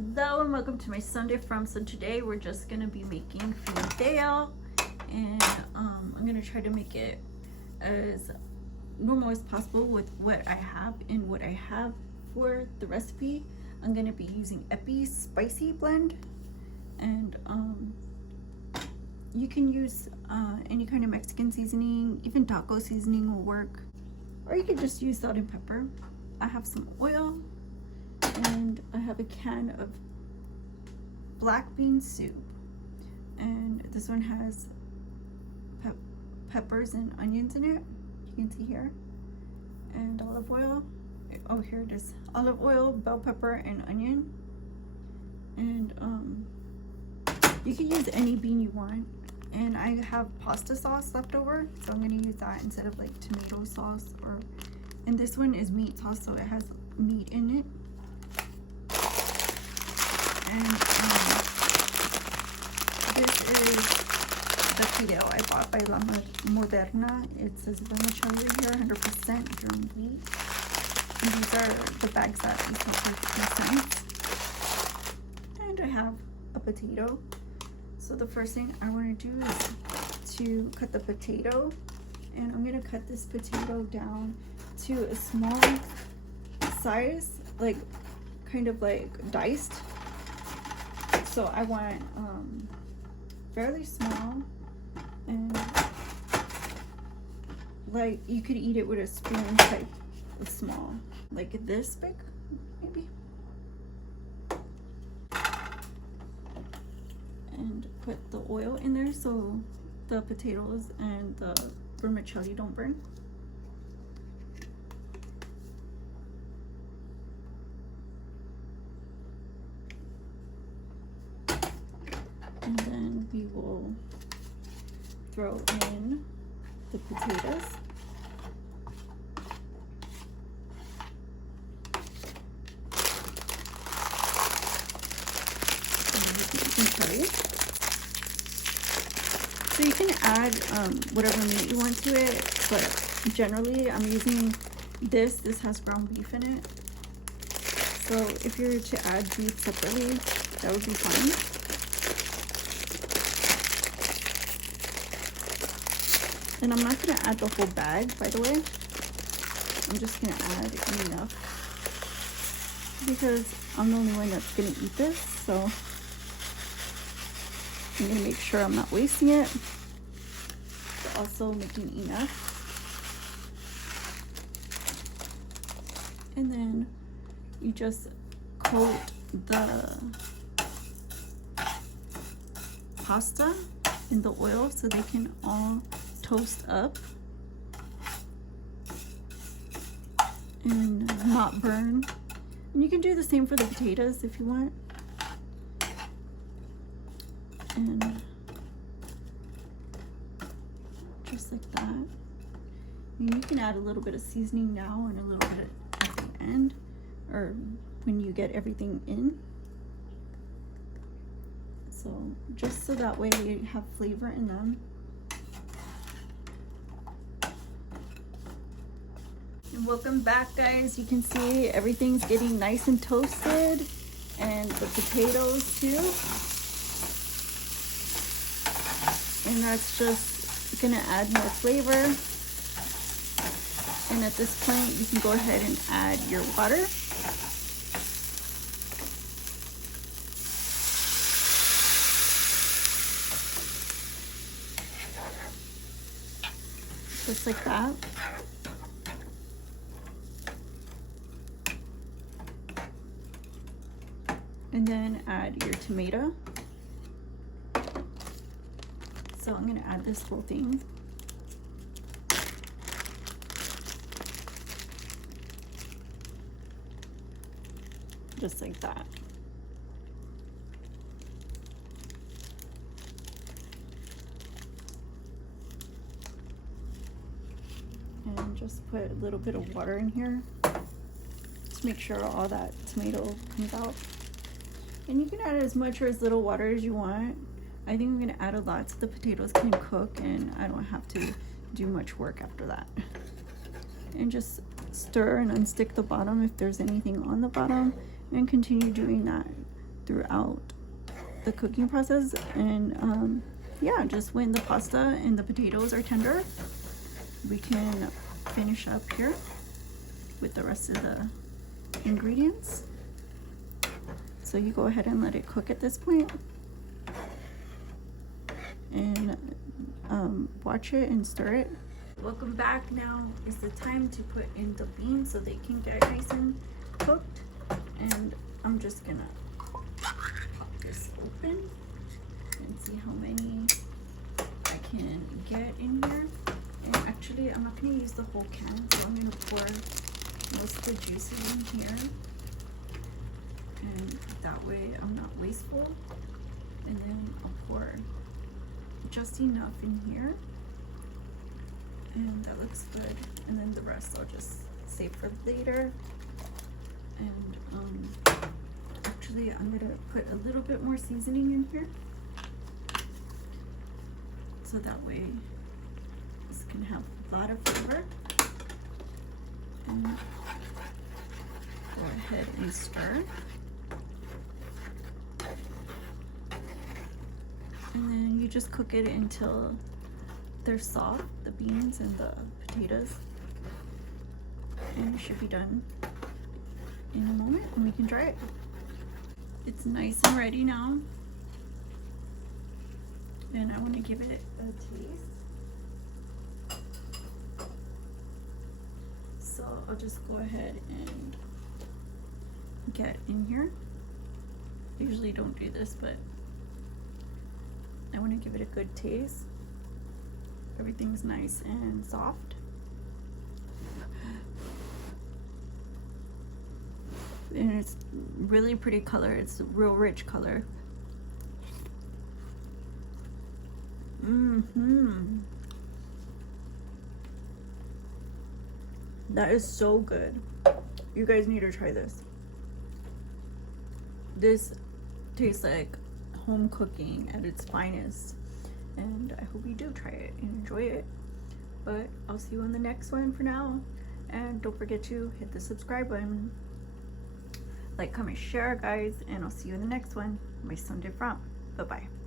Hello and welcome to my Sunday From. So today we're just gonna be making Fideo, and I'm gonna try to make it as normal as possible with what I have and what I have for the recipe. I'm gonna be using Epi spicy blend, and you can use any kind of Mexican seasoning, even taco seasoning will work, or you could just use salt and pepper. I have some oil, and I have a can of black bean soup, and this one has peppers and onions in it, you can see here, and olive oil. Oh, here it is, olive oil, bell pepper, and onion. And you can use any bean you want, and I have pasta sauce left over, so I'm going to use that instead of like tomato sauce. And this one is meat sauce, so it has meat in it. And this is the Fideo I bought by La Moderna. It says vermicelli here, 100% germ wheat. And these are the bags that you can purchase. And I have a potato. So the first thing I want to do is to cut the potato. And I'm going to cut this potato down to a small size, like kind of like diced. So I want fairly small, and like you could eat it with a spoon type of small, like this big maybe. And put the oil in there so the potatoes and the vermicelli don't burn. And then we will throw in the potatoes. So you can add whatever meat you want to it, but generally I'm using this. This has ground beef in it. So if you were to add beef separately, that would be fine. And I'm not going to add the whole bag, by the way. I'm just going to add enough because I'm the only one that's going to eat this. So I'm going to make sure I'm not wasting it, but also making enough. And then you just coat the pasta in the oil so they can all toast up and not burn. And you can do the same for the potatoes if you want. And just like that. And you can add a little bit of seasoning now and a little bit at the end, or when you get everything in. So just so that way you have flavor in them. And welcome back, guys. You can see everything's getting nice and toasted, and the potatoes too. And that's just gonna add more flavor. And at this point, you can go ahead and add your water. Just like that. And then add your tomato. So I'm going to add this whole thing. Just like that. And just put a little bit of water in here to make sure all that tomato comes out. And you can add as much or as little water as you want. I think I'm going to add a lot so the potatoes can cook and I don't have to do much work after that. And just stir and unstick the bottom if there's anything on the bottom, and continue doing that throughout the cooking process. And yeah, just when the pasta and the potatoes are tender, we can finish up here with the rest of the ingredients. So you go ahead and let it cook at this point, and watch it and stir it. Welcome back. Now is the time to put in the beans so they can get nice and cooked. And I'm just gonna pop this open and see how many I can get in here. And actually, I'm not gonna use the whole can, so I'm gonna pour most of the juices in here, and that way I'm not wasteful. And then I'll pour just enough in here, and that looks good. And then the rest I'll just save for later. And actually, I'm gonna put a little bit more seasoning in here, so that way this can have a lot of flavor. And go ahead and stir. And then you just cook it until they're soft, the beans and the potatoes. And it should be done in a moment, and we can dry it. It's nice and ready now. And I want to give it a taste. So I'll just go ahead and get in here. I usually don't do this, but I want to give it a good taste. Everything's nice and soft. And it's really pretty color. It's a real rich color. That is so good. You guys need to try this. This tastes like home cooking at its finest, and I hope you do try it and enjoy it. But I'll see you on the next one for now, and don't forget to hit the subscribe button, like, comment, share, guys, and I'll see you in the next one. My Sunday from. Bye bye.